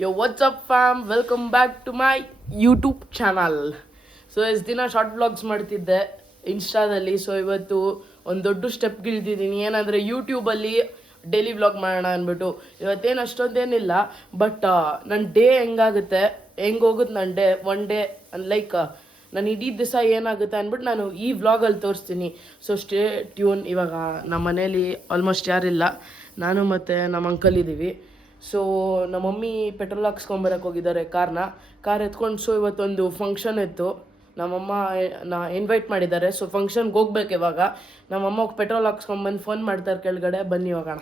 Yo, what's up fam? Welcome back to my YouTube channel. So ಎಷ್ಟು ದಿನ short vlogs ಮಾಡ್ತಿದ್ದೆ ಇನ್ಸ್ಟಾದಲ್ಲಿ. So ಇವತ್ತು ಒಂದು ದೊಡ್ಡ ಸ್ಟೆಪ್ ಇಳಿದಿದ್ದೀನಿ. ಏನಂದರೆ ಯೂಟ್ಯೂಬಲ್ಲಿ ಡೈಲಿ ವ್ಲಾಗ್ ಮಾಡೋಣ ಅಂದ್ಬಿಟ್ಟು. ಇವತ್ತೇನು ಅಷ್ಟೊಂದೇನಿಲ್ಲ, ಬಟ್ ನನ್ನ ಡೇ ಹೆಂಗಾಗುತ್ತೆ, ಹೆಂಗೆ ಹೋಗುತ್ತೆ ನನ್ನ ಡೇ, ಒನ್ ಡೇ ಲೈಕ್ ನಾನು ಇಡೀ ದಿವಸ ಏನಾಗುತ್ತೆ ಅಂದ್ಬಿಟ್ಟು ನಾನು ಈ ವ್ಲಾಗಲ್ಲಿ ತೋರಿಸ್ತೀನಿ. So stay tune. ಇವಾಗ ನಮ್ಮ ಮನೇಲಿ ಆಲ್ಮೋಸ್ಟ್ ಯಾರಿಲ್ಲ, ನಾನು ಮತ್ತು ನಮ್ಮ ಅಂಕಲ್ ಇದ್ದೀವಿ. ಸೊ ನಮ್ಮ ಮಮ್ಮಿ ಪೆಟ್ರೋಲ್ ಹಾಕ್ಸ್ಕೊಂಬರಕ್ಕೆ ಹೋಗಿದ್ದಾರೆ ಕಾರ್ ಎತ್ಕೊಂಡು. ಸೊ ಇವತ್ತೊಂದು ಫಂಕ್ಷನ್ ಇತ್ತು, ನಮ್ಮಮ್ಮ ಇನ್ವೈಟ್ ಮಾಡಿದ್ದಾರೆ. ಸೊ ಫಂಕ್ಷನ್ಗೆ ಹೋಗ್ಬೇಕು ಇವಾಗ. ನಮ್ಮಮ್ಮ ಪೆಟ್ರೋಲ್ ಹಾಕ್ಸ್ಕೊಂಬಂದು ಫೋನ್ ಮಾಡ್ತಾರೆ ಕೆಳಗಡೆ, ಬನ್ನಿ ಹೋಗೋಣ.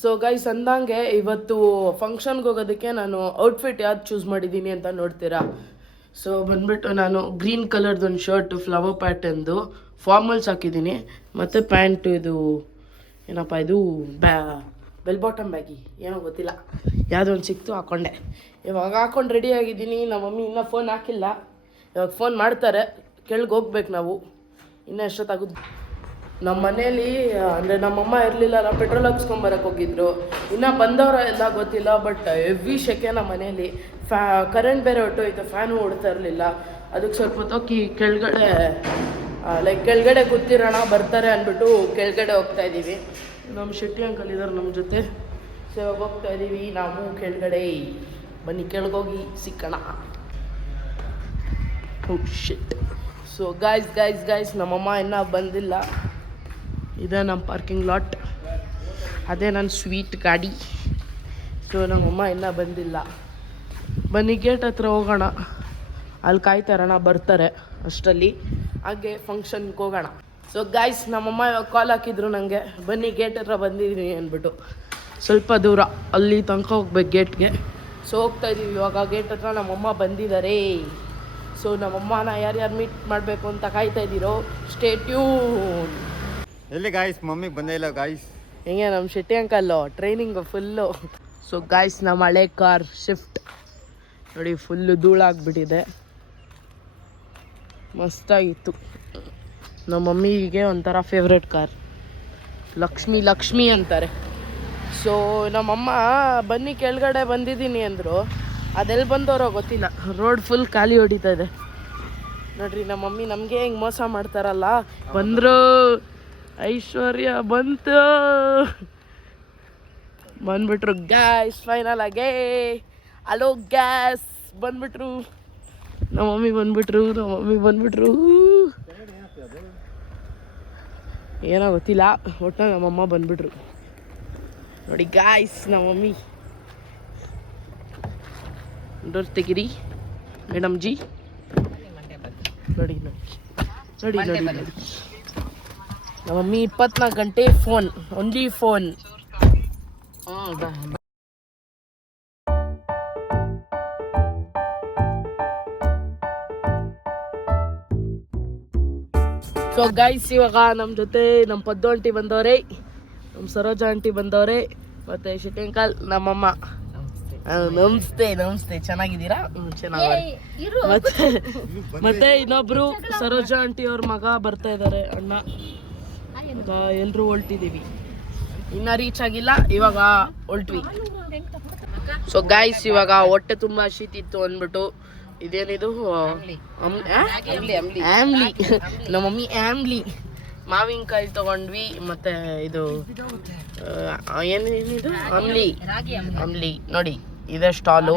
ಸೊ ಗೈಸ್ ಅಂದಂಗೆ ಇವತ್ತು ಫಂಕ್ಷನ್ಗೆ ಹೋಗೋದಕ್ಕೆ ನಾನು ಔಟ್ಫಿಟ್ ಯಾವ್ದು ಚೂಸ್ ಮಾಡಿದ್ದೀನಿ ಅಂತ ನೋಡ್ತೀರಾ. ಸೊ ಬಂದ್ಬಿಟ್ಟು ನಾನು ಗ್ರೀನ್ ಕಲರ್ದೊಂದು ಶರ್ಟು ಫ್ಲವರ್ ಪ್ಯಾಟರ್ನ್ದು ಫಾರ್ಮಲ್ಸ್ ಹಾಕಿದ್ದೀನಿ, ಮತ್ತು ಪ್ಯಾಂಟು ಇದು ಏನಪ್ಪ ಇದು ಬೆಲ್ ಬಾಟಮ್ ಬ್ಯಾಗಿ ಏನೋ ಗೊತ್ತಿಲ್ಲ, ಯಾವುದೋ ಒಂದು ಸಿಕ್ತು ಹಾಕ್ಕೊಂಡೆ. ಇವಾಗ ಹಾಕ್ಕೊಂಡು ರೆಡಿ ಆಗಿದ್ದೀನಿ. ನಮ್ಮ ಮಮ್ಮಿ ಇನ್ನೂ ಫೋನ್ ಹಾಕಿಲ್ಲ, ಇವಾಗ ಫೋನ್ ಮಾಡ್ತಾರೆ. ಕೆಳಗೆ ಹೋಗ್ಬೇಕು ನಾವು, ಇನ್ನೂ ಎಷ್ಟೊತ್ತಾಗೋದು. ನಮ್ಮ ಮನೇಲಿ ಅಂದರೆ ನಮ್ಮಮ್ಮ ಇರಲಿಲ್ಲ, ನಾವು ಪೆಟ್ರೋಲ್ ಹಾಕ್ಸ್ಕೊಂಬರಕ್ಕೆ ಹೋಗಿದ್ರು. ಇನ್ನೂ ಬಂದವರ ಎಲ್ಲ ಗೊತ್ತಿಲ್ಲ, ಬಟ್ ಹೆವಿ ಶೆಕೆ ನಮ್ಮ ಮನೇಲಿ. ಕರೆಂಟ್ ಬೇರೆ ಹೊಟ್ಟೋಯ್ತು, ಫ್ಯಾನು ಓಡ್ತಾ ಇರಲಿಲ್ಲ. ಅದಕ್ಕೆ ಸ್ವಲ್ಪ ಹೊತ್ತೋಗಿ ಕೆಳಗಡೆ ಕೂತಿರೋಣ, ಬರ್ತಾರೆ ಅಂದ್ಬಿಟ್ಟು ಕೆಳಗಡೆ ಹೋಗ್ತಾ ಇದ್ದೀವಿ. ನಮ್ಮ ಶೆಟ್ಟಿ ಅಂಕಲ್ ಇದ್ದಾರೆ ನಮ್ಮ ಜೊತೆ. ಸೊ ಇವಾಗ ಹೋಗ್ತಾ ಇದ್ದೀವಿ ನಾವು ಕೆಳಗಡೆ. ಬನ್ನಿ ಕೆಳಗೋಗಿ ಸಿಕ್ಕಣ. ಶಿಟ್. ಸೊ ಗಾಯ್ಸ್ ನಮ್ಮಮ್ಮ ಇನ್ನೂ ಬಂದಿಲ್ಲ. ಇದೇ ನಮ್ಮ ಪಾರ್ಕಿಂಗ್ ಲಾಟ್, ಅದೇ ನನ್ನ ಸ್ವೀಟ್ ಗಾಡಿ. ಸೊ ನಮ್ಮಮ್ಮ ಇನ್ನೂ ಬಂದಿಲ್ಲ. ಬನ್ನಿ ಗೇಟ್ ಹತ್ರ ಹೋಗೋಣ, ಅಲ್ಲಿ ಕಾಯ್ತಾರಣ, ಬರ್ತಾರೆ ಅಷ್ಟರಲ್ಲಿ. ಹಾಗೆ ಫಂಕ್ಷನ್ಗೆ ಹೋಗೋಣ. ಸೊ ಗಾಯ್ಸ್ ನಮ್ಮಮ್ಮ ಇವಾಗ ಕಾಲ್ ಹಾಕಿದ್ರು ನನಗೆ, ಬನ್ನಿ ಗೇಟ್ ಹತ್ರ ಬಂದಿದ್ದೀನಿ ಅಂದ್ಬಿಟ್ಟು. ಸ್ವಲ್ಪ ದೂರ ಅಲ್ಲಿ ತನಕ ಹೋಗ್ಬೇಕು ಗೇಟ್ಗೆ. ಸೊ ಹೋಗ್ತಾ ಇದ್ದೀವಿ ಇವಾಗ ಗೇಟ್ ಹತ್ರ. ನಮ್ಮಮ್ಮ ಬಂದಿದ್ದಾರೆ. ಸೊ ನಮ್ಮಮ್ಮನ ಯಾರ್ಯಾರು ಮೀಟ್ ಮಾಡಬೇಕು ಅಂತ ಕಾಯ್ತಾ ಇದ್ದೀರೋ, ಸ್ಟೇ ಟ್ಯೂನ್. ಎಲ್ಲಿ ಗಾಯ್ಸ್ ಮಮ್ಮಿ ಬಂದೇ ಇಲ್ಲ ಗಾಯ್ಸ್. ಹೆಂಗೆ ನಮ್ಮ Shetty uncle training full. So guys ನಮ್ಮ ಹಳೆ ಕಾರ್ ಶಿಫ್ಟ್ ನೋಡಿ, ಫುಲ್ಲು ಧೂಳಾಗ್ಬಿಟ್ಟಿದೆ. ಮಸ್ತಾಗಿತ್ತು. ನಮ್ಮ ಮಮ್ಮಿಗೆ ಒಂಥರ ಫೇವ್ರೆಟ್ ಕಾರ್, ಲಕ್ಷ್ಮಿ ಅಂತಾರೆ. ಸೊ ನಮ್ಮಮ್ಮ ಬನ್ನಿ ಕೆಳಗಡೆ ಬಂದಿದ್ದೀನಿ ಅಂದರು, ಅದೆಲ್ಲಿ ಬಂದವರೋ ಗೊತ್ತಿಲ್ಲ. ರೋಡ್ ಫುಲ್ ಖಾಲಿ ಹೊಡಿತಾ ಇದೆ ನೋಡ್ರಿ. ನಮ್ಮ ಮಮ್ಮಿ ನಮಗೆ ಹೆಂಗೆ ಮೋಸ ಮಾಡ್ತಾರಲ್ಲ. ಬಂದರು, ಐಶ್ವರ್ಯ ಬಂದ್ಬಿಟ್ರು ಗ್ಯಾಸ್ ಫೈನಲ್ ಆಗೇ. ಅಲೋ ಗ್ಯಾಸ್ ಬಂದ್ಬಿಟ್ರು. ನಮ್ಮ ಮಮ್ಮಿ ಬಂದ್ಬಿಟ್ರು. ಏನೋ ಗೊತ್ತಿಲ್ಲ, ಒಟ್ಟು ನಮ್ಮಮ್ಮ ಬಂದ್ಬಿಟ್ರು ನೋಡಿ ಗಾಯ್ಸ್. ನಮ್ಮ ಮಮ್ಮಿ ಡೋರ್ ತೆಗಿರಿ ಮೇಡಮ್ ಜಿ. ನೋಡಿ ನಮ್ಮ ಮಮ್ಮಿ 24 ಗಂಟೆ phone, only phone. So guys ಇವಾಗ ನಮ್ಮ ಜೊತೆ ನಮ್ಮ ಪದ್ದು ಆಂಟಿ ಬಂದವ್ರೆ, ನಮ್ಮ ಸರೋಜಾ ಆಂಟಿ ಬಂದವ್ರೆ, ಮತ್ತು ಶೆಟ್ಟಿ ಅಂಕಲ್, ನಮ್ಮಮ್ಮ. ನಮಸ್ತೆ ಚೆನ್ನಾಗಿದ್ದೀರಾ? ಚೆನ್ನಾಗಿ. ಮತ್ತೆ ಇನ್ನೊಬ್ರು ಸರೋಜಾ ಆಂಟಿ ಅವ್ರ ಮಗ ಬರ್ತಾ ಇದ್ದಾರೆ, ಅಣ್ಣ. ಎಲ್ಲರೂ ಹೊಲ್ಟಿದ್ದೀವಿ, ಇನ್ನೂ ರೀಚ್ ಆಗಿಲ್ಲ, ಇವಾಗ ಹೊಲ್ಟ್ವಿ. ಸೊ ಗೈಸ್ ಇವಾಗ ಹೊಟ್ಟೆ ತುಂಬ ಶೀತಿತ್ತು ಅಂದ್ಬಿಟ್ಟು ಇದೇನಿದು ಆಮ್ಲಿ, ನಮ್ಮ ಮಮ್ಮಿ ಆಮ್ಲಿ ಮಾವಿನಕಾಯಿ ತಗೊಂಡ್ವಿ. ಮತ್ತೆ ಇದು ಏನೇನಿದು ಅಂಬ್ಲಿ ನೋಡಿ, ಇದೇ ಸ್ಟಾಲು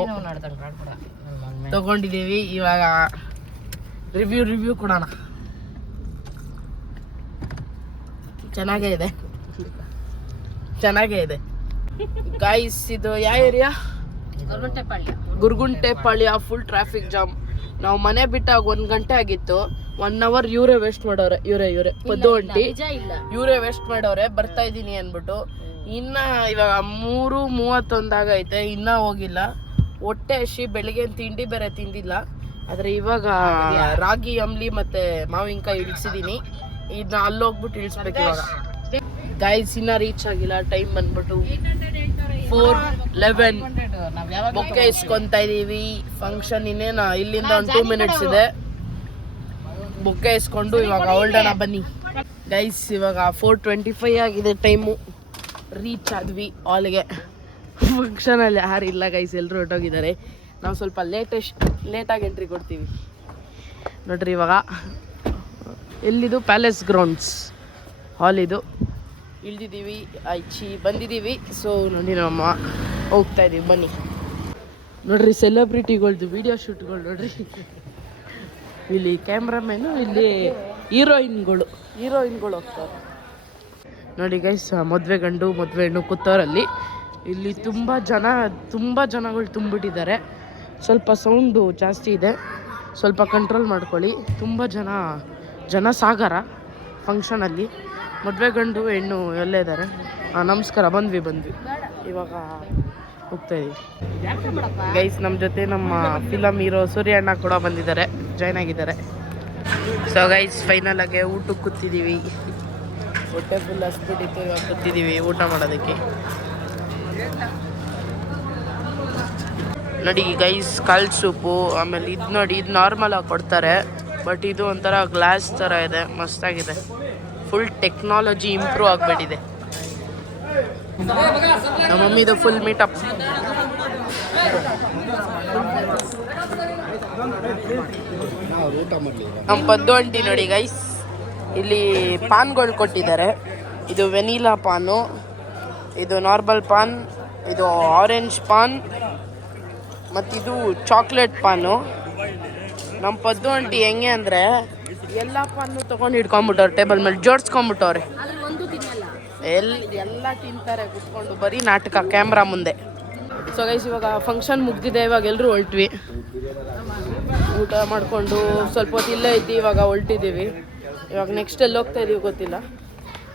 ತಗೊಂಡಿದ್ದೀವಿ. ಇವಾಗ ರಿವ್ಯೂ ಕೊಡೋಣ. ಚೆನ್ನಾಗೇ ಇದೆ ಗೈಸ್. ಇದು ಯಾವ area? Gurguntepalya. Full traffic jam. ನಾವು ಮನೆ ಬಿಟ್ಟಾಗ 1 ಗಂಟೆ ಆಗಿತ್ತು. 1 ಅವರ್ ಇವರೇ ವೇಸ್ಟ್ ಮಾಡವ್ರೆ, ಇವರೇ ಪದ್ದು ಆಂಟಿ ಇವರೇ ವೇಸ್ಟ್ ಮಾಡವ್ರೆ, ಬರ್ತಾ ಇದ್ದೀನಿ ಅಂದ್ಬಿಟ್ಟು. ಇನ್ನ ಇವಾಗ 3:31 ಆಗೈತೆ, ಇನ್ನೂ ಹೋಗಿಲ್ಲ. ಹೊಟ್ಟೆ ಹಸಿ, ಬೆಳಿಗ್ಗೆ ತಿಂಡಿ ಬೇರೆ ತಿಂದಿಲ್ಲ. ಆದರೆ ಇವಾಗ ರಾಗಿ ಅಂಬ್ಲಿ ಮತ್ತೆ ಮಾವಿನಕಾಯಿ ಇಳಿಸಿದ್ದೀನಿ. ಇದನ್ನ ಅಲ್ಲೋಗ್ಬಿಟ್ಟು ಇಳಿಸ್ಬೇಕು ಇವಾಗ. ಗೈಸ್ ಇನ್ನ ರೀಚ್ ಆಗಿಲ್ಲ, ಟೈಮ್ ಬಂದ್ಬಿಟ್ಟು 4:11. ಬೊಕ್ಕೆ ಇಸ್ಕೊಂತಾ ಇದೀವಿ. ಫಂಕ್ಷನ್ ಇನ್ನೇನ ಇಲ್ಲಿಂದ ಒಂದು 2 ಮಿನಿಟ್ಸ್ ಇದೆ. ಬೊಕ್ಕೆ ಇಸ್ಕೊಂಡು ಇವಾಗ ಹೊರಡೋಣ ಬನ್ನಿ ಗೈಸ್. ಇವಾಗ 4:25 ಆಗಿದೆ ಟೈಮು. ರೀಚ್ ಆದ್ವಿ ಹಾಲ್ಗೆ. ಫಂಕ್ಷನಲ್ಲಿ ಯಾರು ಇಲ್ಲ ಗೈಸ್, ಎಲ್ಲರೂ ಹೊರಟೋಗಿದ್ದಾರೆ. ನಾವು ಸ್ವಲ್ಪ ಲೇಟಾಗಿ ಎಂಟ್ರಿ ಕೊಡ್ತೀವಿ ನೋಡ್ರಿ. ಇವಾಗ ಎಲ್ಲಿದು ಪ್ಯಾಲೇಸ್ ಗ್ರೌಂಡ್ಸ್ ಹಾಲ್ ಇದು ಇಳ್ದಿದ್ದೀವಿ, ಬಂದಿದ್ದೀವಿ. ಸೊ ನೋಡಿ ನಮ್ಮ ಹೋಗ್ತಾ ಇದ್ದೀವಿ, ಬನ್ನಿ ನೋಡ್ರಿ. ಸೆಲೆಬ್ರಿಟಿಗಳ್ದು ವಿಡಿಯೋ ಶೂಟ್ಗಳು ನೋಡ್ರಿ. ಇಲ್ಲಿ ಕ್ಯಾಮ್ರಾಮ್ಯಾನು, ಇಲ್ಲಿ ಹೀರೋಯಿನ್ಗಳು ಹೋಗ್ತಾರೆ ನೋಡಿ ಗೈಸ್. ಮದುವೆ ಗಂಡು ಮದುವೆ ಹೆಣ್ಣು ಕೂತವರಲ್ಲಿ ಇಲ್ಲಿ ತುಂಬ ಜನಗಳು ತುಂಬಿಟ್ಟಿದ್ದಾರೆ. ಸ್ವಲ್ಪ ಸೌಂಡು ಜಾಸ್ತಿ ಇದೆ, ಸ್ವಲ್ಪ ಕಂಟ್ರೋಲ್ ಮಾಡ್ಕೊಳ್ಳಿ. ತುಂಬ ಜನ ಸಾಗರ ಫಂಕ್ಷನಲ್ಲಿ. ಮದುವೆ ಗಂಡು ಹೆಣ್ಣು ಎಲ್ಲೇ ಇದ್ದಾರೆ. ನಮಸ್ಕಾರ, ಬಂದ್ವಿ ಇವಾಗ ಹೋಗ್ತಾಯಿದ್ದೀವಿ ಗೈಸ್. ನಮ್ಮ ಜೊತೆ ನಮ್ಮ ಫಿಲಮ್ ಹೀರೋ ಸೂರ್ಯ ಅಣ್ಣ ಕೂಡ ಬಂದಿದ್ದಾರೆ, ಜಾಯ್ನ್ ಆಗಿದ್ದಾರೆ. ಸೊ ಗೈಸ್ ಫೈನಲ್ ಆಗಿ ಊಟಕ್ಕೆ ಕೂತಿದ್ದೀವಿ. ಹೊಟ್ಟೆ ಫುಲ್ ಹಸ್ಬಿಟ್ಟಿತ್ತು, ಇವಾಗ ಕೂತಿದ್ದೀವಿ ಊಟ ಮಾಡೋದಕ್ಕೆ. ನೋಡಿ ಗೈಸ್, ಕಾಲ್ ಸೂಪು, ಆಮೇಲೆ ಇದು ನೋಡಿ, ಇದು ನಾರ್ಮಲ್ ಆಗಿ ಕೊಡ್ತಾರೆ, ಬಟ್ ಇದು ಒಂಥರ ಗ್ಲಾಸ್ ಥರ ಇದೆ, ಮಸ್ತಾಗಿದೆ. ಫುಲ್ ಟೆಕ್ನಾಲಜಿ ಇಂಪ್ರೂವ್ ಆಗಿಬಿಟ್ಟಿದೆ. ನಮ್ಮ ಮಮ್ಮಿದು ಫುಲ್ ಮೀಟಪ್. ನಮ್ಮ ಪದ್ದು ಅಂಟಿ ನೋಡಿ ಗೈಸ್, ಇಲ್ಲಿ ಪಾನ್ಗಳು ಕೊಟ್ಟಿದ್ದಾರೆ. ಇದು ವೆನಿಲಾ ಪಾನು, ಇದು ನಾರ್ಮಲ್ ಪಾನ್, ಇದು ಆರೆಂಜ್ ಪಾನ್, ಮತ್ತಿದು ಚಾಕ್ಲೇಟ್ ಪಾನು. ನಮ್ಮ ಪದ್ದು ಅಂಟಿ ಹೆಂಗೆ ಅಂದರೆ ಎಲ್ಲ ಪಾನು ತೊಗೊಂಡು ಇಟ್ಕೊಂಡ್ಬಿಟ್ಟವ್ರೆ, ಟೇಬಲ್ ಮೇಲೆ ಜೋಡಿಸ್ಕೊಂಡ್ಬಿಟ್ಟವ್ರೆ. ಎಲ್ಲ ತಿಂತಾರೆ ಕುತ್ಕೊಂಡು, ಬರೀ ನಾಟಕ ಕ್ಯಾಮ್ರಾ ಮುಂದೆ. ಸೊ ಗೈಸ್ ಇವಾಗ ಫಂಕ್ಷನ್ ಮುಗ್ದಿದೆ, ಇವಾಗ ಎಲ್ಲರೂ ಹೊರಟ್ವಿ. ಊಟ ಮಾಡಿಕೊಂಡು ಸ್ವಲ್ಪ ಹೊತ್ತು ಇಲ್ಲೇ ಇದ್ದು ಇವಾಗ ಹೊರಟಿದ್ದೀವಿ. ಇವಾಗ ನೆಕ್ಸ್ಟ್ ಎಲ್ಲಿ ಹೋಗ್ತಾ ಇದೀವಿ ಗೊತ್ತಿಲ್ಲ,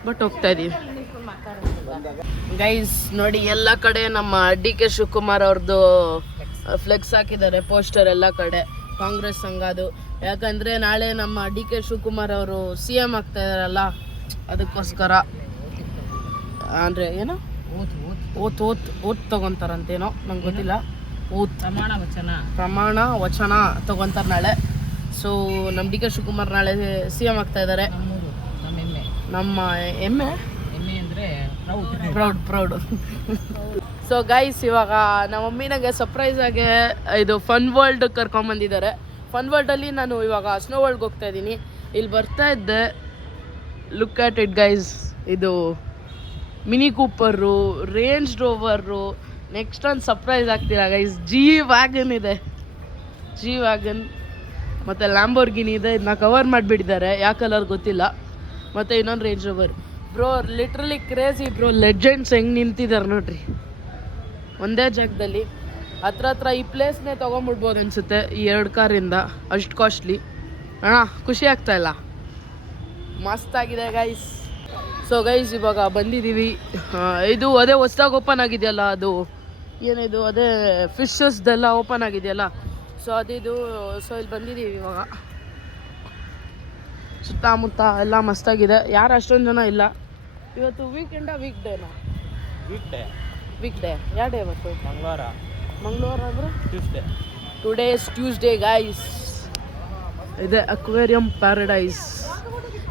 ಬಟ್ ಹೋಗ್ತಾ ಇದೀವಿ ಗೈಸ್. ನೋಡಿ ಎಲ್ಲ ಕಡೆ ನಮ್ಮ DK ಶಿವಕುಮಾರ್ ಅವ್ರದ್ದು ಫ್ಲೆಕ್ಸ್ ಹಾಕಿದ್ದಾರೆ, ಪೋಸ್ಟರ್ ಎಲ್ಲ ಕಡೆ. ಕಾಂಗ್ರೆಸ್ ಸಂಘದ್ದು, ಯಾಕಂದರೆ ನಾಳೆ ನಮ್ಮ DK ಶಿವಕುಮಾರ್ ಅವರು CM ಆಗ್ತಾ ಇದಾರಲ್ಲ, ಅದಕ್ಕೋಸ್ಕರ. ಅಂದರೆ ಏನೋ ಓತ್ ತಗೊತಾರಂತೇನೋ, ನಂಗೆ ಗೊತ್ತಿಲ್ಲ. ಪ್ರಮಾಣ ವಚನ ತಗೊತಾರೆ ನಾಳೆ. ಸೊ ನಮ್ಮ DK ಶಿವಕುಮಾರ್ ನಾಳೆ CM ಆಗ್ತಾ ಇದ್ದಾರೆ. ನಮ್ಮ ಹೆಮ್ಮೆ ಅಂದರೆ ಪ್ರೌಡ್. ಸೊ ಗೈಸ್ ಇವಾಗ ನಮ್ಮ ಮಮ್ಮಿ ನನಗೆ ಸರ್ಪ್ರೈಸ್ ಆಗಿ ಇದು ಫನ್ ವರ್ಲ್ಡ್ ಕರ್ಕೊಂಬಂದಿದ್ದಾರೆ. ಫನ್ ವರ್ಲ್ಡಲ್ಲಿ ನಾನು ಇವಾಗ ಸ್ನೋ ವರ್ಲ್ಡ್ಗೆ ಹೋಗ್ತಾ ಇದ್ದೀನಿ. ಇಲ್ಲಿ ಬರ್ತಾ ಇದ್ದೆ, ಲುಕ್ ಆಟ್ ಇಟ್ ಗೈಸ್. ಇದು mini cooper, range Rover, next ಒಂದು ಸರ್ಪ್ರೈಸ್ ಆಗ್ತೀರಾ ಗೈಸ್, G-Wagon ಇದೆ. G-Wagon ಮತ್ತು ಲ್ಯಾಂಬೋರ್ಗಿನಿ ಇದೆ. ಇದನ್ನ ಕವರ್ ಮಾಡಿಬಿಟ್ಟಿದ್ದಾರೆ, ಯಾವ ಕಲರ್ ಗೊತ್ತಿಲ್ಲ. ಮತ್ತು ಇನ್ನೊಂದು range rover. Bro literally crazy bro, legends ಹೆಂಗೆ ನಿಂತಿದ್ದಾರೆ ನೋಡ್ರಿ ಒಂದೇ ಜಾಗದಲ್ಲಿ. ಹತ್ರ ಈ ಪ್ಲೇಸ್ನೇ ತೊಗೊಂಬಿಡ್ಬೋದು ಅನಿಸುತ್ತೆ, ಈ 2 ಕಾರಿಂದ. ಅಷ್ಟು ಕಾಸ್ಟ್ಲಿ ಅಣ್ಣ, ಖುಷಿ ಆಗ್ತಾ ಇಲ್ಲ. ಮಸ್ತಾಗಿದೆ ಗೈಸ್. ಸೊ ಗೈಸ್ ಇವಾಗ ಬಂದಿದ್ದೀವಿ. ಇದು ಅದೇ ಹೊಸ್ದಾಗಿ ಓಪನ್ ಆಗಿದೆಯಲ್ಲ, ಅದು ಏನಿದು ಅದೇ ಫಿಶಸ್ದೆಲ್ಲ ಓಪನ್ ಆಗಿದೆಯಲ್ಲ, ಸೊ ಅದಿದು. ಸೊ ಇಲ್ಲಿ ಬಂದಿದ್ದೀವಿ ಇವಾಗ. ಸುತ್ತಮುತ್ತ ಎಲ್ಲ ಮಸ್ತಾಗಿದೆ, ಯಾರು ಅಷ್ಟೊಂದು ಜನ ಇಲ್ಲ. ಇವತ್ತು ವೀಕೆಂಡಾ ವೀಕ್ಡೇನಾ? ವೀಕ್ಡೇ. ಯಾವ ಡೇ ಇವತ್ತು? ಮಂಗಳವಾರ ಅಂದರೆ ಟುಡೇ ಇಸ್ ಟ್ಯೂಸ್ಡೇ ಗೈಸ್. ಇದೆ ಅಕ್ವೇರಿಯಂ ಪ್ಯಾರಡೈಸ್.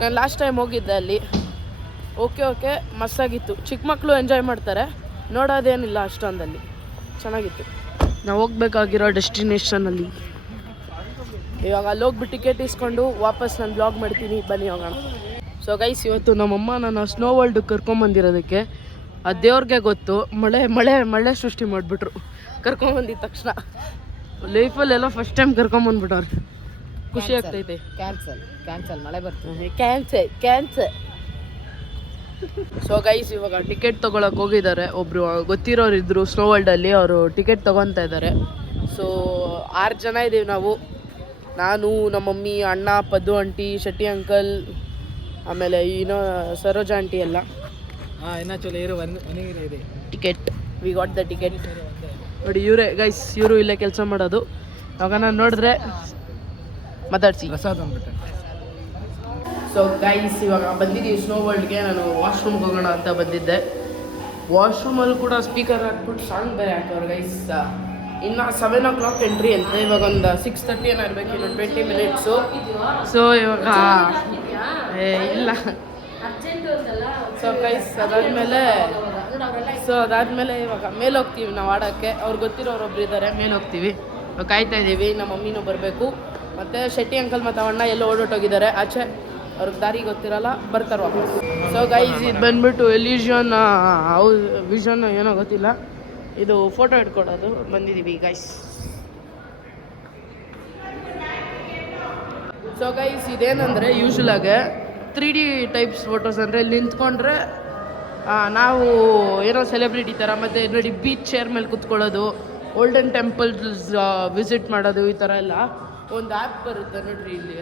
ನಾನು ಲಾಸ್ಟ್ ಟೈಮ್ ಹೋಗಿದ್ದೆ ಅಲ್ಲಿ. ಓಕೆ ಮಸ್ತಾಗಿತ್ತು. ಚಿಕ್ಕ ಮಕ್ಕಳು ಎಂಜಾಯ್ ಮಾಡ್ತಾರೆ, ನೋಡೋದೇನಿಲ್ಲ ಅಷ್ಟೊಂದಲ್ಲಿ. ಚೆನ್ನಾಗಿತ್ತು. ನಾವು ಹೋಗ್ಬೇಕಾಗಿರೋ ಡೆಸ್ಟಿನೇಷನಲ್ಲಿ. ಇವಾಗ ಅಲ್ಲಿ ಹೋಗ್ಬಿಟ್ಟು ಟಿಕೆಟ್ ಇಸ್ಕೊಂಡು ವಾಪಸ್ ನಾನು ಬ್ಲಾಗ್ ಮಾಡ್ತೀನಿ, ಬನ್ನಿ ಹೋಗೋಣ. ಸೊ ಗೈಸ್ ಇವತ್ತು ನಮ್ಮಮ್ಮ ನಾನು ಸ್ನೋ ವರ್ಲ್ಡ್ಗೆ ಕರ್ಕೊಂಬಂದಿರೋದಕ್ಕೆ ಅದು ದೇವ್ರಿಗೆ ಗೊತ್ತು. ಮಳೆ ಸೃಷ್ಟಿ ಮಾಡಿಬಿಟ್ರು ಕರ್ಕೊಂಬಂದಿದ ತಕ್ಷಣ. ಲೈಫಲ್ಲೆಲ್ಲ ಫಸ್ಟ್ ಟೈಮ್ ಕರ್ಕೊಂಬಂದ್ಬಿಟ್ಟವ್ರು. ಖುಷಿ ಆಗ್ತೈತೆ. ಕ್ಯಾನ್ಸಲ್ ಮಳೆ ಬರ್ತದೆ, ಕ್ಯಾನ್ಸಲ್. ಸೊ ಗೈಸ್ ಇವಾಗ ಟಿಕೆಟ್ ತೊಗೊಳಕ್ಕೆ ಹೋಗಿದ್ದಾರೆ. ಒಬ್ಬರು ಗೊತ್ತಿರೋರು ಇದ್ದರು ಸ್ನೋ ವರ್ಲ್ಡಲ್ಲಿ, ಅವರು ಟಿಕೆಟ್ ತೊಗೊತಾ ಇದ್ದಾರೆ. ಸೊ 6 ಜನ ಇದ್ದೀವಿ ನಾವು. ನಾನು, ನಮ್ಮ ಮಮ್ಮಿ, ಅಣ್ಣ, ಪದ್ದು ಆಂಟಿ, ಶೆಟ್ಟಿ ಅಂಕಲ್, ಆಮೇಲೆ ಇನ್ನೂ ಸರೋಜಾ ಆಂಟಿ ಎಲ್ಲ. Ticket we got the ticket. ನೋಡಿ ಇವರೇ ಗೈಸ್, ಇವರು ಇಲ್ಲೇ ಕೆಲಸ ಮಾಡೋದು. ಅವಾಗ ನಾನು ನೋಡಿದ್ರೆ ಮಾತಾಡ್ಸಿ. ಸೊ ಗೈಸ್ ಇವಾಗ ಬಂದಿದ್ದೀವಿ ಸ್ನೋ ವರ್ಲ್ಡ್ಗೆ. ನಾನು ವಾಶ್ರೂಮ್ಗೆ ಹೋಗೋಣ ಅಂತ ಬಂದಿದ್ದೆ. ವಾಶ್ರೂಮಲ್ಲಿ ಕೂಡ ಸ್ಪೀಕರ್ ಹಾಕ್ಬಿಟ್ಟು ಸಾಂಗ್ ಬೇರೆ ಹಾಕೋರು ಗೈಸ್. ಇನ್ನು 7 o'clock ಎಂಟ್ರಿ ಅಂತ. ಇವಾಗ ಒಂದು 6:30 ಏನೋ ಇರಬೇಕು, ಇನ್ನು 20 minutes. ಸೊ ಇವಾಗ ಇಲ್ಲ. ಸೊ ಗೈಸ್ ಅದಾದಮೇಲೆ ಸೊ ಅದಾದಮೇಲೆ ಇವಾಗ ಮೇಲೆ ಹೋಗ್ತೀವಿ ನಾವು ಆಡೋಕ್ಕೆ. ಅವ್ರು ಗೊತ್ತಿರೋರೊಬ್ರು ಇದ್ದಾರೆ, ಮೇಲೆ ಹೋಗ್ತೀವಿ. ಇವಾಗ ಕಾಯ್ತಾ ಇದ್ದೀವಿ, ನಮ್ಮ ಮಮ್ಮಿನೂ ಬರಬೇಕು. ಮತ್ತು ಶೆಟ್ಟಿ ಅಂಕಲ್ ಮತ್ತು ಅಣ್ಣ ಎಲ್ಲೋ ಓಡೋಟೋಗಿದ್ದಾರೆ ಆಚೆ, ಅವ್ರಿಗೆ ದಾರಿ ಗೊತ್ತಿರಲ್ಲ, ಬರ್ತಾರೆ ವಾಪಸ್. ಸೊ ಗೈಸ್ ಇದು ಬಂದ್ಬಿಟ್ಟು ಎಲಿಷನ್ ವಿಷನ್ ಏನೋ ಗೊತ್ತಿಲ್ಲ, ಇದು ಫೋಟೋ ಇಟ್ಕೊಡೋದು ಬಂದಿದ್ದೀವಿ ಗೈಸ್. ಸೊ ಗೈಸ್ ಇದೇನಂದರೆ ಯೂಶ್ವಲಾಗೆ 3D ಟೈಪ್ಸ್ ಫೋಟೋಸ್ ಅಂದರೆ ಇಲ್ಲಿ ನಿಂತ್ಕೊಂಡ್ರೆ ನಾವು ಏನೋ ಸೆಲೆಬ್ರಿಟಿ ಥರ, ಮತ್ತು ನೋಡಿ ಬೀಚ್ ಚೇರ್ ಮೇಲೆ ಕುತ್ಕೊಳ್ಳೋದು, ಓಲ್ಡನ್ ಟೆಂಪಲ್ಸ್ ವಿಸಿಟ್ ಮಾಡೋದು, ಈ ಥರ ಎಲ್ಲ ಒಂದು ಆ್ಯಪ್ ಬರುತ್ತೆ ನೋಡಿರಿ. ಇಲ್ಲಿ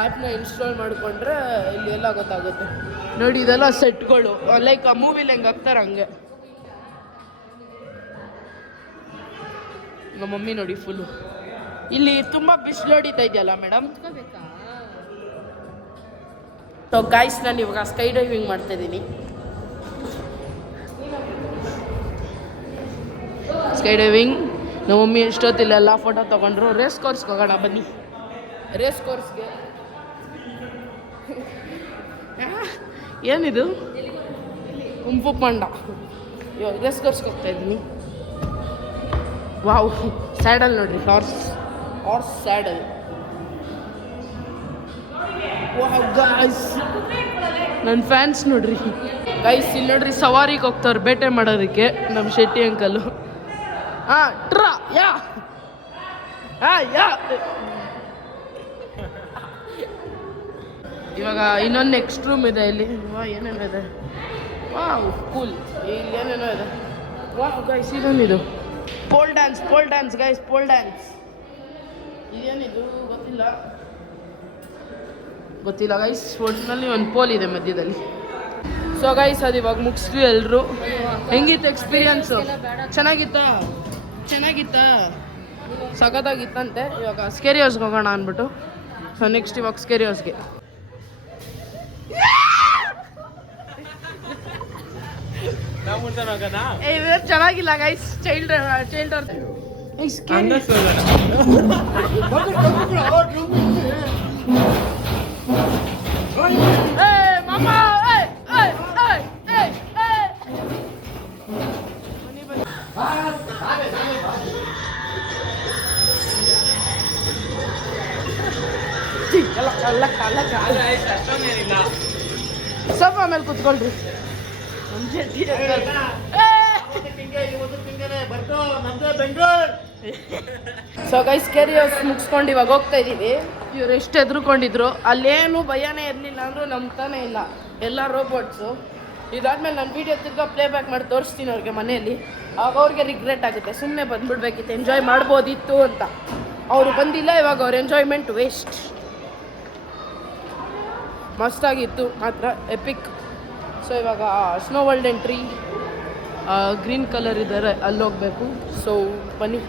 ಆ್ಯಪ್ನ ಇನ್ಸ್ಟಾಲ್ ಮಾಡಿಕೊಂಡ್ರೆ ಇಲ್ಲಿ ಎಲ್ಲ ಗೊತ್ತಾಗುತ್ತೆ ನೋಡಿ. ಇದೆಲ್ಲ ಸೆಟ್ಗಳು, ಲೈಕ್ ಆ ಮೂವಿಲಿ ಹೆಂಗೆ ಹಾಕ್ತಾರೆ ಹಂಗೆ. ನಮ್ಮ ಮಮ್ಮಿ ನೋಡಿ ಫುಲ್ಲು ಇಲ್ಲಿ ತುಂಬ ಬಿಸಿಲು ಹೊಡಿತಾ ಇದೆಯಲ್ಲ ಮೇಡಮ್. ಸೊ ಗಾಯ್ಸ್ ನಾನು ಇವಾಗ ಸ್ಕೈ ಡೈವಿಂಗ್ ಮಾಡ್ತಾ ಇದ್ದೀನಿ. ಸ್ಕೈ ಡೈವಿಂಗ್ ನಮ್ಮ ಮಮ್ಮಿ ಎಷ್ಟೊತ್ತಿಲ್ಲ ಎಲ್ಲ ಫೋಟೋ ತೊಗೊಂಡ್ರು. ರೇಸ್ ಕೋರ್ಸ್ಗೆ ಹೋಗೋಣ ಬನ್ನಿ. ರೇಸ್ ಕೋರ್ಸ್ಗೆ ಏನಿದು ಕುಂಫು ಪಾಂಡ. ಇವಾಗ ರೇಸ್ ಕೋರ್ಸ್ಗೆ ಹೋಗ್ತಾ ಇದ್ದೀನಿ. ವಾವ್, ಸ್ಯಾಡಲ್ ನೋಡ್ರಿ, ಹಾರ್ಸ್ ಸ್ಯಾಡಲ್. ವಾವ್ ಗಾಯ್ಸ್, ನನ್ನ ಫ್ಯಾನ್ಸ್ ನೋಡ್ರಿ ಗೈಸ್. ಇಲ್ಲಿ ನೋಡ್ರಿ ಸವಾರಿಗೆ ಹೋಗ್ತಾರೆ ಬೇಟೆ ಮಾಡೋದಕ್ಕೆ ನಮ್ಮ ಶೆಟ್ಟಿ ಅಂಕಲ್ಲು. ಇವಾಗ ಇನ್ನೊಂದು ನೆಕ್ಸ್ಟ್ ರೂಮ್ ಇದೆ ಇಲ್ಲಿ. ಏನೇನೋ ಇದೆ, ವಾವ್ ಕೂಲ್. ಇಲ್ಲಿ ಏನೇನೋ ಇದೆ. ವಾವ್ ಗೈಸ್, ಇದೊಂದಿದು pole dance guys, pole dance. ಇದೇನಿದು ಗೊತ್ತಿಲ್ಲ ಗೈಸ್. ಒಟ್ಟಿನಲ್ಲಿ ಒಂದು ಪೋಲ್ ಇದೆ ಮಧ್ಯದಲ್ಲಿ. ಸೊ ಗೈಸ್ ಅದು ಇವಾಗ ಮುಗಿಸ್ತೀವಿ ಎಲ್ಲರೂ. ಹೆಂಗಿತ್ತು ಎಕ್ಸ್ಪೀರಿಯನ್ಸು? ಚೆನ್ನಾಗಿತ್ತಾ ಸಖತ್ತಾಗಿತ್ತಂತೆ. ಇವಾಗ ಸ್ಕೇರಿ ಹೌಸ್ಗೆ ಹೋಗೋಣ ಅಂದ್ಬಿಟ್ಟು. ಸೊ ನೆಕ್ಸ್ಟ್ ಇವಾಗ ಸ್ಕೇರಿ ಹೌಸ್ಗೆ. ಚೆನ್ನಾಗಿಲ್ಲ ಗೈಸ್, ಚೈಲ್ಡ್ ಸ್ವಲ್ಪ ಆಮೇಲೆ ಕುತ್ಕೊಳ್ರಿ. ಸೊ ಗೈಸ್ ಸ್ಕೇರಿ ಹೌಸ್ ಮುಗಿಸ್ಕೊಂಡು ಇವಾಗ ಹೋಗ್ತಾ ಇದ್ದೀವಿ. ಇವ್ರು ಎಷ್ಟು ಹೆದರ್ಕೊಂಡಿದ್ರು, ಅಲ್ಲೇನು ಭಯನೇ ಇರಲಿಲ್ಲ ಅಂದರೂ ನಂಬ್ತಾನೆ ಇಲ್ಲ, ಎಲ್ಲ ರೋಬೋಟ್ಸು. ಇದಾದ್ಮೇಲೆ ನಾನು ವೀಡಿಯೋ ತಿರ್ಗಾ ಪ್ಲೇಬ್ಯಾಕ್ ಮಾಡಿ ತೋರಿಸ್ತೀನಿ ಅವ್ರಿಗೆ ಮನೆಯಲ್ಲಿ. ಆಗ ಅವ್ರಿಗೆ ರಿಗ್ರೆಟ್ ಆಗುತ್ತೆ, ಸುಮ್ಮನೆ ಬಂದ್ಬಿಡ್ಬೇಕಿತ್ತು, ಎಂಜಾಯ್ ಮಾಡ್ಬೋದಿತ್ತು ಅಂತ. ಅವರು ಬಂದಿಲ್ಲ, ಇವಾಗ ಅವ್ರ ಎಂಜಾಯ್ಮೆಂಟ್ ವೇಸ್ಟ್. ಮಸ್ತಾಗಿತ್ತು ಮಾತ್ರ, ಎಪಿಕ್. ಸೊ ಇವಾಗ snow world entry green colour ಇದ್ದಾರೆ, ಅಲ್ಲಿ ಹೋಗಬೇಕು. ಸೊ ಬನ್ನಿ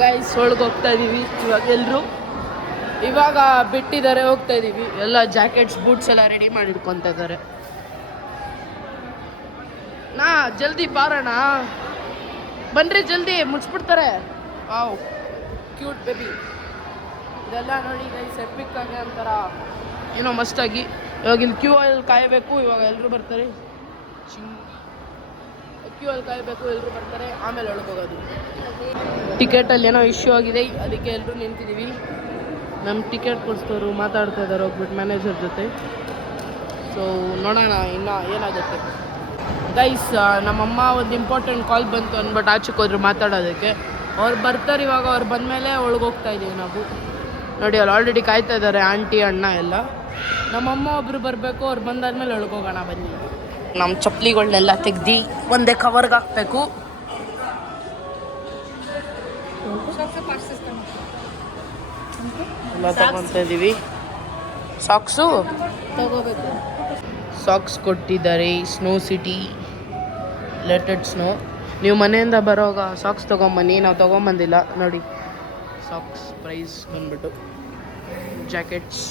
ಗೈಸ್, ಒಳಗೆ ಹೋಗ್ತಾ ಇದ್ದೀವಿ. ಇವಾಗ ಎಲ್ಲರೂ ಇವಾಗ ಬಿಟ್ಟಿದ್ದಾರೆ, ಹೋಗ್ತಾ ಇದ್ದೀವಿ. ಎಲ್ಲ ಜಾಕೆಟ್ಸ್ ಬೂಟ್ಸ್ ಎಲ್ಲ ರೆಡಿ ಮಾಡಿ ಇಟ್ಕೊತಾ ಇದ್ದಾರೆ. ಜಲ್ದಿ ಬಾರೋಣ ಬನ್ರಿ, ಜಲ್ದಿ ಮುಚ್ಚಿಬಿಡ್ತಾರೆ. Wow cute baby. ಇದೆಲ್ಲ ನೋಡಿ ಗೈಸ್ ಎಪಿಕ್ ಆಗಿ ಒಂಥರ ಏನೋ ಮಸ್ತಾಗಿ. ಇವಾಗ ಇಲ್ಲಿ ಕ್ಯೂ ಅಲ್ಲಿ ಕಾಯಬೇಕು. ಇವಾಗ ಎಲ್ಲರೂ ಬರ್ತಾರೆ, ಕ್ಯೂ ಅಲ್ಲಿ ಕಾಯಬೇಕು, ಎಲ್ಲರೂ ಬರ್ತಾರೆ, ಆಮೇಲೆ ಒಳಗೆ ಹೋಗೋದು. ಟಿಕೆಟಲ್ಲಿ ಏನೋ ಇಶ್ಯೂ ಆಗಿದೆ, ಅದಕ್ಕೆ ಎಲ್ಲರೂ ನಿಂತಿದ್ದೀವಿ. ನಮ್ಮ ಟಿಕೆಟ್ ಕೊಡಿಸ್ತವ್ರು ಮಾತಾಡ್ತಾ ಇದ್ದಾರೆ ಹೋಗ್ಬಿಟ್ಟು ಮ್ಯಾನೇಜರ್ ಜೊತೆ. ಸೊ ನೋಡೋಣ ಇನ್ನು ಏನಾಗುತ್ತೆ ಗೈಸ್. ನಮ್ಮಮ್ಮ ಒಂದು ಇಂಪಾರ್ಟೆಂಟ್ ಕಾಲ್ ಬಂತು ಅಂದ್ಬಿಟ್ಟು ಆಚೆಗೆ ಹೋದ್ರು ಮಾತಾಡೋದಕ್ಕೆ. ಅವ್ರು ಬರ್ತಾರೆ ಇವಾಗ. ಅವ್ರು ಬಂದಮೇಲೆ ಒಳಗೆ ಹೋಗ್ತಾ ಇದ್ದೀವಿ ನಾವು. ನೋಡಿ ಅಲ್ಲಿ ಆಲ್ರೆಡಿ ಕಾಯ್ತಾ ಇದ್ದಾರೆ ಆಂಟಿ ಅಣ್ಣ ಎಲ್ಲ. ನಮ್ಮಮ್ಮ ಒಬ್ಬರು ಬರಬೇಕು, ಅವ್ರು ಬಂದಾದ್ಮೇಲೆ ಒಳಗೆ ಹೋಗೋಣ ಬನ್ನಿ. ನಮ್ಮ ಚಪ್ಪಲಿಗಳನ್ನೆಲ್ಲ ತೆಗ್ದು ಒಂದೇ ಕವರ್ಗೆ ಹಾಕಬೇಕು. ಎಲ್ಲ ತಗೊತಾ ಇದ್ದೀವಿ. ಸಾಕ್ಸು ತಗೋಬೇಕು. ಸಾಕ್ಸ್ ಕೊಟ್ಟಿದ್ದಾರೆ, ಸ್ನೋ ಸಿಟಿ ಲೆಟೆಡ್ ಸ್ನೋ. ನೀವು ಮನೆಯಿಂದ ಬರೋವಾಗ ಸಾಕ್ಸ್ ತೊಗೊಂಬನ್ನಿ, ನಾವು ತೊಗೊಂಬಂದಿಲ್ಲ ನೋಡಿ. ಸಾಕ್ಸ್ ಪ್ರೈಸ್ ಬಂದ್ಬಿಟ್ಟು ಜಾಕೆಟ್ಸ್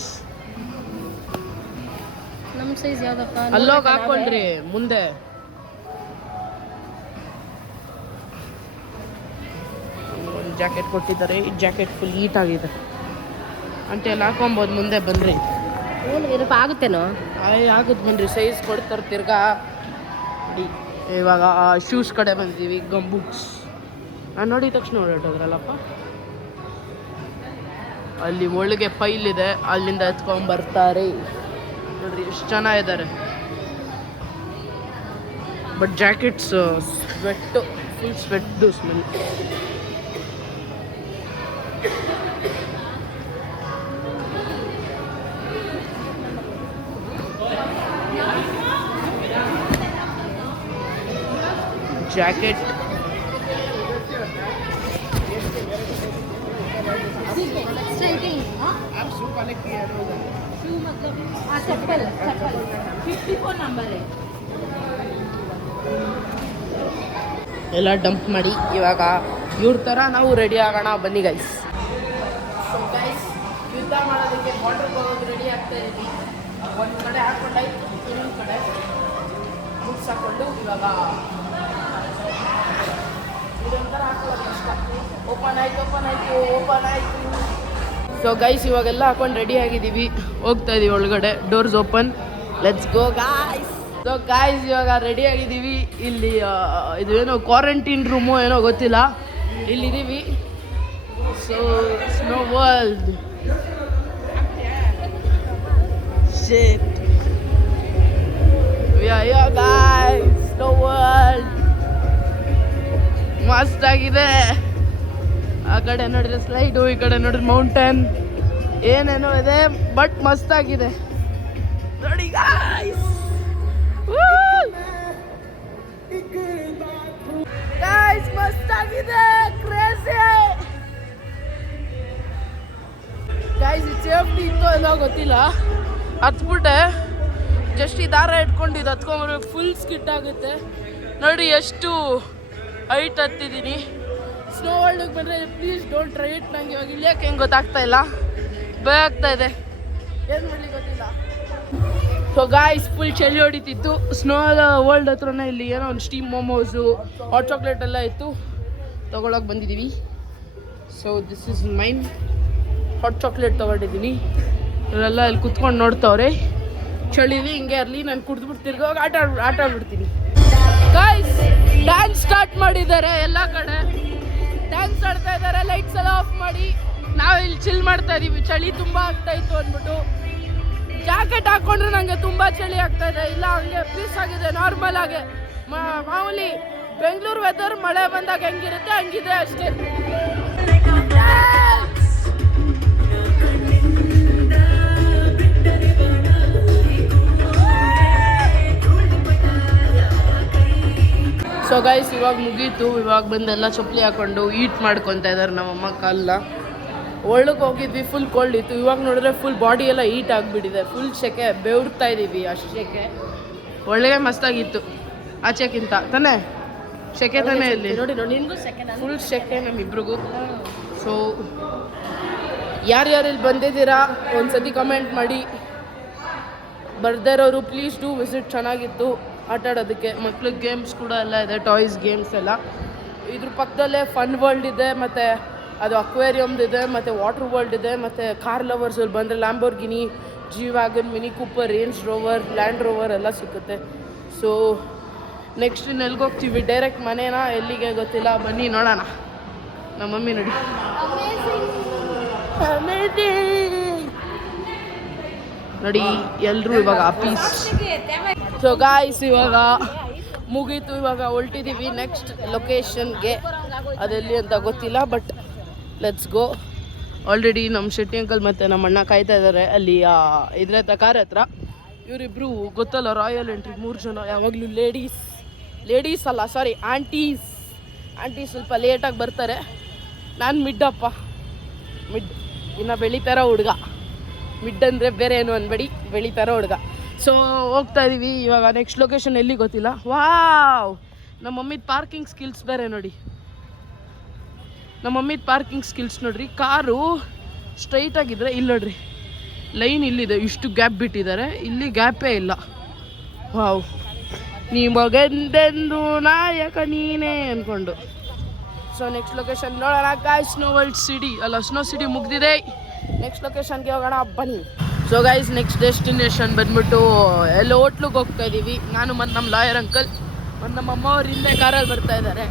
ನಮ್ಮ ಸೈಜ್ ಯಾವ್ದಪ್ಪ? ಅಲ್ಲೋಗಿ ಹಾಕೊಂಡ್ರಿ ಮುಂದೆ. ಒಂದು ಜಾಕೆಟ್ ಕೊಟ್ಟಿದ್ದಾರೆ. ಈ ಜಾಕೆಟ್ ಫುಲ್ ಹೀಟ್ ಆಗಿದೆ ಅಂತ ಎಲ್ಲ ಹಾಕೊಬೋದು. ಮುಂದೆ ಬನ್ನಿರಿ. ಏನಪ್ಪ ಆಗುತ್ತೇನೋ? ಆಗುತ್ತೆ ಬನ್ನಿರಿ, ಸೈಜ್ ಕೊಡ್ತಾರೆ ತಿರ್ಗಾ. ಇವಾಗ ಶೂಸ್ ಕಡೆ ಬಂದಿದ್ದೀವಿ ಗಮ್ ಬುಕ್ಸ್ ನಾನು ನೋಡಿದ ತಕ್ಷಣ ಹೊರಟೋದ್ರಲ್ಲಪ್ಪ ಅಲ್ಲಿ ಒಳಗೆ ಫೈಲ್ ಇದೆ ಅಲ್ಲಿಂದ ಎತ್ಕೊಂಡ್ಬರ್ತಾರೆ ನೋಡ್ರಿ ಎಷ್ಟು ಜನ ಇದ್ದಾರೆ but jackets ಸ್ವೆಟ್ಟು full ಸ್ವೆಟ್ಟು smell jacket ಎಲ್ಲ ಡಂಪ್ ಮಾಡಿ ಇವಾಗ ಇವ್ರ ಥರ ನಾವು ರೆಡಿ ಆಗೋಣ ಬನ್ನಿ ಗೈಸ್ ಸೊ ಗೈಸ್ ಯುದ್ಧ ಮಾಡೋದಕ್ಕೆ ಬಾರ್ಡರ್ಗೆ ಹೋಗೋದು ರೆಡಿ ಆಗ್ತಾ ಇದ್ದೀವಿ ಒಂದು ಕಡೆ ಹಾಕೊಂಡಾಯ್ತು ಇನ್ನೊಂದು ಕಡೆ ಬುಕ್ಸ್ ಹಾಕ್ಕೊಂಡು ಇವಾಗ ಇದೊಂಥರ ಹಾಕೊಳ್ಳೋದು ಕಷ್ಟ ಓಪನ್ ಆಯಿತು ಸೊ ಗೈಸ್ ಇವಾಗೆಲ್ಲ ಹಾಕೊಂಡು ರೆಡಿ ಆಗಿದ್ದೀವಿ ಹೋಗ್ತಾ ಇದೀವಿ ಒಳಗಡೆ doors open let's go guys so guys ಇವಾಗ ರೆಡಿ ಆಗಿದ್ದೀವಿ ಇಲ್ಲಿ ಇದು ಏನೋ ಕ್ವಾರಂಟೈನ್ ರೂಮು ಏನೋ ಗೊತ್ತಿಲ್ಲ ಇಲ್ಲಿದ್ದೀವಿ ಸೊ ಸ್ನೋ ವರ್ಲ್ಡ್ ಶಿಟ್ ಗಾಯ್ಸ್ ಸ್ನೋ ವರ್ಲ್ಡ್ ಮಸ್ತ್ ಆಗಿದೆ ಆ ಕಡೆ ನೋಡಿದ್ರೆ ಸ್ಲೈಡು ಈ ಕಡೆ ನೋಡಿದ್ರೆ ಮೌಂಟೇನ್ ಏನೇನೋ ಇದೆ ಬಟ್ ಮಸ್ತ್ ಆಗಿದೆ ನೋಡಿ ಗಾಯ್ಸ್ ಗಾಯ್ಸ್ ಮಸ್ತ್ ಆಗಿದೆ ಕ್ರೇಜಿ ಗಾಯ್ಸ್ ಇದು ಸೇಫ್ಟಿ ಇತ್ತು ಏನೋ ಗೊತ್ತಿಲ್ಲ ಹತ್ಬಿಟ್ಟೆ ಜಸ್ಟ್ ಈ ದಾರ ಇಟ್ಕೊಂಡಿದ್ದು ಹತ್ಕೊಂಡ್ರೆ ಫುಲ್ ಸ್ಕಿಟ್ ಆಗುತ್ತೆ ನೋಡಿ ಎಷ್ಟು ಹೈಟ್ ಹತ್ತಿದ್ದೀನಿ ಸ್ನೋ ವರ್ಲ್ಡ್ಗೆ ಬಂದರೆ ಪ್ಲೀಸ್ ಡೋಂಟ್ ಟ್ರೈ ಇಟ್ ನಂಗೆ ಇವಾಗ ಇಳಿಯೋಕೆ ಹೆಂಗೆ ಗೊತ್ತಾಗ್ತಾ ಇಲ್ಲ ಭಯ ಆಗ್ತಾ ಇದೆ ಏನು ಮಾಡಲಿ ಗೊತ್ತಿಲ್ಲ ಸೊ ಗಾಯ್ಸ್ ಫುಲ್ ಚಳಿ ಹೊಡಿತಿತ್ತು ಸ್ನೋ ವರ್ಲ್ಡ್ ಹತ್ರನೇ ಇಲ್ಲಿ ಏನೋ ಒಂದು ಸ್ಟೀಮ್ ಮೋಮೋಸು ಹಾಟ್ ಚಾಕ್ಲೇಟ್ ಎಲ್ಲ ಇತ್ತು ತೊಗೊಳಕ್ಕೆ ಬಂದಿದ್ದೀವಿ so this is mine hot chocolate ತೊಗೊಂಡಿದ್ದೀನಿ ಇವರೆಲ್ಲ ಇಲ್ಲಿ ಕುತ್ಕೊಂಡು ನೋಡ್ತಾವ್ರೆ ಚಳಿಲಿ ಹಿಂಗೆ ಇರಲಿ ನಾನು ಕುಡಿದ್ಬಿಟ್ಟು ತಿರ್ಗೋಗಿ ಆಟ ಆಡ್ಬಿಡ್ತೀನಿ ಗಾಯ್ಸ್ ಡ್ಯಾನ್ಸ್ ಸ್ಟಾರ್ಟ್ ಮಾಡಿದ್ದಾರೆ ಎಲ್ಲ ಕಡೆ ಡ್ಯಾನ್ಸ್ ಆಡ್ತಾ ಇದ್ದಾರೆ ಲೈಟ್ಸ್ ಎಲ್ಲ ಆಫ್ ಮಾಡಿ ನಾವು ಇಲ್ಲಿ ಚಿಲ್ ಮಾಡ್ತಾ ಇದೀವಿ ಚಳಿ ತುಂಬ ಆಗ್ತಾ ಇತ್ತು ಅಂದ್ಬಿಟ್ಟು ಜಾಕೆಟ್ ಹಾಕೊಂಡ್ರೆ ನನಗೆ ತುಂಬ ಚಳಿ ಆಗ್ತಾ ಇದೆ ಇಲ್ಲ ಹಂಗೆ ಪೀಸ್ ಆಗಿದೆ ನಾರ್ಮಲ್ ಆಗಿ ಮಾಮೂಲಿ ಬೆಂಗಳೂರು ವೆದರ್ ಮಳೆ ಬಂದಾಗ ಹೆಂಗಿರುತ್ತೆ ಹಂಗಿದೆ ಅಷ್ಟೇ ಸೊ ಗೈಸ್ ಇವಾಗ ಮುಗೀತು ಇವಾಗ ಬಂದೆಲ್ಲ ಚಪ್ಪಲಿ ಹಾಕೊಂಡು ಈಟ್ ಮಾಡ್ಕೊತಾ ಇದ್ದಾರೆ ನಮ್ಮಮ್ಮ ಕಾಲನ್ನ ಒಳಗೆ ಹೋಗಿದ್ವಿ ಫುಲ್ ಕೋಲ್ಡ್ ಇತ್ತು ಇವಾಗ ನೋಡಿದ್ರೆ ಫುಲ್ ಬಾಡಿ ಎಲ್ಲ ಹೀಟ್ ಆಗಿಬಿಟ್ಟಿದೆ ಫುಲ್ ಸೆಕೆ ಬೆವರ್ತಾ ಇದ್ದೀವಿ ಅಷ್ಟು ಸೆಕೆ ಒಳ್ಳೆಗೆ ಮಸ್ತಾಗಿತ್ತು ಆಚೆಕ್ಕಿಂತ ತಾನೇ ಸೆಕೆ ತಾನೇ ಇಲ್ಲಿ ನೋಡಿ ನಿನಗೂ ಸೆಕೆ ಫುಲ್ ಸೆಕೆ ನಮ್ಮಿಬ್ರಿಗೂ ಸೊ ಯಾರ್ಯಾರು ಇಲ್ಲಿ ಬಂದಿದ್ದೀರಾ ಒಂದ್ಸತಿ ಕಮೆಂಟ್ ಮಾಡಿ ಬರ್ದೇ ಇರೋರು ಪ್ಲೀಸ್ ಡೂ ವಿಸಿಟ್ ಚೆನ್ನಾಗಿತ್ತು ಆಟ ಆಡೋದಕ್ಕೆ ಮಕ್ಳಿಗೆ ಗೇಮ್ಸ್ ಕೂಡ ಎಲ್ಲ ಇದೆ ಟಾಯ್ಸ್ ಗೇಮ್ಸ್ ಎಲ್ಲ ಇದ್ರ ಪಕ್ಕದಲ್ಲೇ ಫನ್ ವರ್ಲ್ಡ್ ಇದೆ ಮತ್ತು ಅದು ಅಕ್ವೇರಿಯಮ್ದು ಇದೆ ಮತ್ತು ವಾಟರ್ ವರ್ಲ್ಡ್ ಇದೆ ಮತ್ತು ಕಾರ್ ಲವರ್ಸಲ್ಲಿ ಬಂದರೆ Lamborghini G wagon mini Cooper range rover land rover ಎಲ್ಲ ಸಿಗುತ್ತೆ ಸೊ ನೆಕ್ಸ್ಟ್ ಇನ್ನು ಎಲ್ಲಿಗೆ ಹೋಗ್ತೀವಿ ಡೈರೆಕ್ಟ್ ಮನೇನಾ ಎಲ್ಲಿಗೆ ಗೊತ್ತಿಲ್ಲ ಬನ್ನಿ ನೋಡೋಣ ನಮ್ಮ ಮಮ್ಮಿ ನೋಡಿ ನೋಡಿ ಎಲ್ಲರೂ ಇವಾಗ ಆಫೀಸ್ ಸೊ ಗಾಯ್ಸ್ ಇವಾಗ ಮುಗೀತು ಇವಾಗ ಹೊಲ್ಟಿದ್ದೀವಿ ನೆಕ್ಸ್ಟ್ ಲೊಕೇಶನ್ಗೆ ಅದೆಲ್ಲಿ ಅಂತ ಗೊತ್ತಿಲ್ಲ ಬಟ್ ಲೆಟ್ಸ್ ಗೋ ಆಲ್ರೆಡಿ ನಮ್ಮ ಶೆಟ್ಟಿ ಅಂಕಲ್ ಮತ್ತು ನಮ್ಮ ಅಣ್ಣ ಕಾಯ್ತಾ ಇದ್ದಾರೆ ಅಲ್ಲಿ ಇದ್ರ ಹತ್ರ ಕಾರ್ ಹತ್ರ ಇವರಿಬ್ಬರು ಗೊತ್ತಲ್ಲ ರಾಯಲ್ ಎಂಟ್ರಿ 3 ಜನ ಯಾವಾಗಲೂ ಲೇಡೀಸ್ ಅಲ್ಲ ಸಾರಿ ಆಂಟೀಸ್ ಸ್ವಲ್ಪ ಲೇಟಾಗಿ ಬರ್ತಾರೆ ನಾನು ಮಿಡ್ಡಪ್ಪ ಮಿಡ್ ಇನ್ನು ಬೆಳಿತಾರ ಹುಡುಗ ಮಿಡ್ ಅಂದರೆ ಬೇರೆ ಏನು ಅನ್ಬೇಡಿ ಬೆಳಿತಾರ ಹುಡುಗ ಸೊ ಹೋಗ್ತಾ ಇದ್ದೀವಿ ಇವಾಗ ನೆಕ್ಸ್ಟ್ ಲೊಕೇಶನ್ ಎಲ್ಲಿ ಗೊತ್ತಿಲ್ಲ ವಾವ್ ನಮ್ಮ ಮಮ್ಮಿದ ಪಾರ್ಕಿಂಗ್ ಸ್ಕಿಲ್ಸ್ ಬೇರೆ ನೋಡಿ ನಮ್ಮ ಮಮ್ಮಿದ ಪಾರ್ಕಿಂಗ್ ಸ್ಕಿಲ್ಸ್ ನೋಡ್ರಿ ಕಾರು ಸ್ಟ್ರೈಟ್ ಆಗಿದ್ರೆ ಇಲ್ಲಿ ನೋಡ್ರಿ ಲೈನ್ ಇಲ್ಲಿದೆ ಇಷ್ಟು ಗ್ಯಾಪ್ ಬಿಟ್ಟಿದ್ದಾರೆ ಇಲ್ಲಿ ಗ್ಯಾಪೇ ಇಲ್ಲ ವಾವ್ ನೀ ಮಗಂದೆಂದು ನಾಯಕ ನೀನೇ ಅಂದ್ಕೊಂಡು ಸೊ ನೆಕ್ಸ್ಟ್ ಲೊಕೇಶನ್ ನೋಡೋಣ ಗಾಯ್ಸ್ ಸ್ನೋ ವರ್ಲ್ಡ್ ಸಿಟಿ ಅಲ್ಲ ಸ್ನೋ ಸಿಟಿ ಮುಗ್ದಿದೆ ನೆಕ್ಸ್ಟ್ ಲೊಕೇಶನ್ಗೆ ಹೋಗೋಣ ಬನ್ನಿ ಸೊ ಗೈಸ್ ನೆಕ್ಸ್ಟ್ ಡೆಸ್ಟಿನೇಷನ್ ಬಂದ್ಬಿಟ್ಟು ಎಲ್ಲ ಹೋಟ್ಲಿಗೆ ಹೋಗ್ತಾ ಇದ್ದೀವಿ ನಾನು ಮತ್ತು ನಮ್ಮ ಲಾಯರ್ ಅಂಕಲ್ ಒಂದು ನಮ್ಮಮ್ಮ ಅವ್ರು ಹಿಂದೆ ಕಾರಲ್ಲಿ ಬರ್ತಾ ಇದ್ದಾರೆ.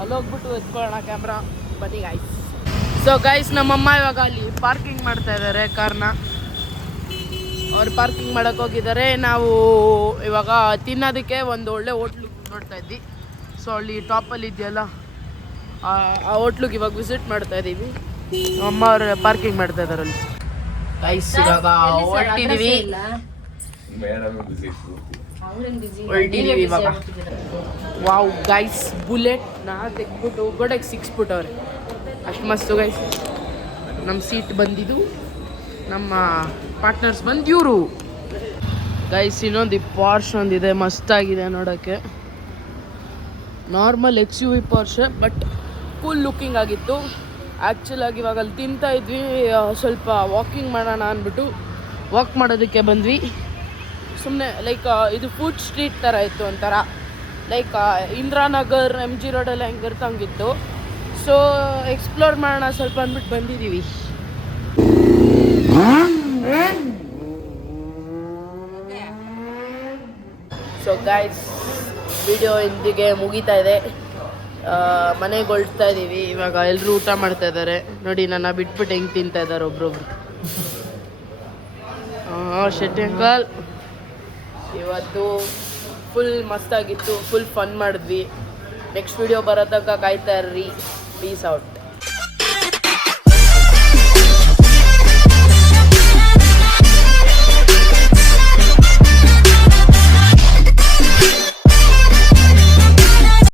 ಅಲ್ಲಿ ಹೋಗ್ಬಿಟ್ಟು ಎತ್ಕೊಳ್ಳೋಣ ಕ್ಯಾಮ್ರಾ. ಬನ್ನಿ ಗಾಯ್ಸ್. ಸೊ ಗಾಯ್ಸ್, ನಮ್ಮಮ್ಮ ಇವಾಗ ಅಲ್ಲಿ ಪಾರ್ಕಿಂಗ್ ಮಾಡ್ತಾ ಇದ್ದಾರೆ ಕಾರ್ನ. ಅವ್ರು ಪಾರ್ಕಿಂಗ್ ಮಾಡೋಕ್ಕೆ ಹೋಗಿದ್ದಾರೆ. ನಾವು ಇವಾಗ ತಿನ್ನೋದಕ್ಕೆ ಒಂದು ಒಳ್ಳೆ ಹೋಟ್ಲಿಗೆ ನೋಡ್ತಾ ಇದ್ವಿ. ಸೊ ಅಲ್ಲಿ ಟಾಪಲ್ಲಿ ಇದೆಯಲ್ಲ ಆ ಹೋಟ್ಲಿಗೆ ಇವಾಗ ವಿಸಿಟ್ ಮಾಡ್ತಾ ಇದ್ದೀವಿ. ಅಮ್ಮ ಅವ್ರು ಪಾರ್ಕಿಂಗ್ ಮಾಡ್ತಾ ಇದ್ದಾರೆ ಅಲ್ಲಿ. ಗೈಸ್ ಇವಾಗ ಹೊರಟಿದ್ದೀವಿ ಇವಾಗ. ವಾವ್ ಗೈಸ್, ಬುಲೆಟ್ನ ತೆಗ್ಬಿಟ್ಟು ಗೋಡೆಗೆ ಸಿಕ್ಸ್ಬಿಟ್ಟವ್ರೆ. ಅಷ್ಟು ಮಸ್ತು ಗೈಸ್. ನಮ್ಮ ಸೀಟ್ ಬಂದಿದ್ದು, ನಮ್ಮ ಪಾರ್ಟ್ನರ್ಸ್ ಬಂದು ಇವರು. ಗೈಸ್ ಇನ್ನೊಂದು ಪಾರ್ಶ್ ಒಂದಿದೆ, ಮಸ್ತಾಗಿದೆ ನೋಡೋಕ್ಕೆ. Normal XUV Porsche, but cool looking ಆಗಿತ್ತು. ಆ್ಯಕ್ಚುಲಾಗಿ ಇವಾಗ ಅಲ್ಲಿ ತಿಂತಾ ಇದ್ವಿ. ಸ್ವಲ್ಪ ವಾಕಿಂಗ್ ಮಾಡೋಣ ಅಂದ್ಬಿಟ್ಟು ವಾಕ್ ಮಾಡೋದಕ್ಕೆ ಬಂದ್ವಿ. ಸುಮ್ಮನೆ ಲೈಕ್ ಇದು ಫುಡ್ ಸ್ಟ್ರೀಟ್ ಥರ ಇತ್ತು ಒಂಥರ. ಲೈಕ್ ಇಂದಿರಾನಗರ್ MG ರೋಡೆಲ್ಲ ಹೆಂಗಿರುತ್ತೆ ಹಂಗಿತ್ತು. ಸೊ ಎಕ್ಸ್ಪ್ಲೋರ್ ಮಾಡೋಣ ಸ್ವಲ್ಪ ಅಂದ್ಬಿಟ್ಟು ಬಂದಿದ್ದೀವಿ. ಸೊ ಗೈಸ್, ವಿಡಿಯೋ ಇಂದಿಗೆ ಮುಗೀತಾ ಇದೆ. ಮನೆಗೆ ಹೊರಡ್ತಾ ಇದ್ದೀವಿ ಇವಾಗ. ಎಲ್ಲರೂ ಊಟ ಮಾಡ್ತಾ ಇದ್ದಾರೆ ನೋಡಿ. ನನ್ನ ಬಿಟ್ಬಿಟ್ಟು ಹೆಂಗೆ ತಿಂತಾ ಇದ್ದಾರೆ ಒಬ್ರೊಬ್ರು. ಶೆಟ್ಟಿ ಅಂಕಲ್ ಇವತ್ತು ಫುಲ್ ಮಸ್ತಾಗಿತ್ತು. ಫುಲ್ ಫನ್ ಮಾಡಿದ್ವಿ. ನೆಕ್ಸ್ಟ್ ವಿಡಿಯೋ ಬರೋ ತನಕ ಕಾಯ್ತಾ ಇರ್ರಿ. Piece out.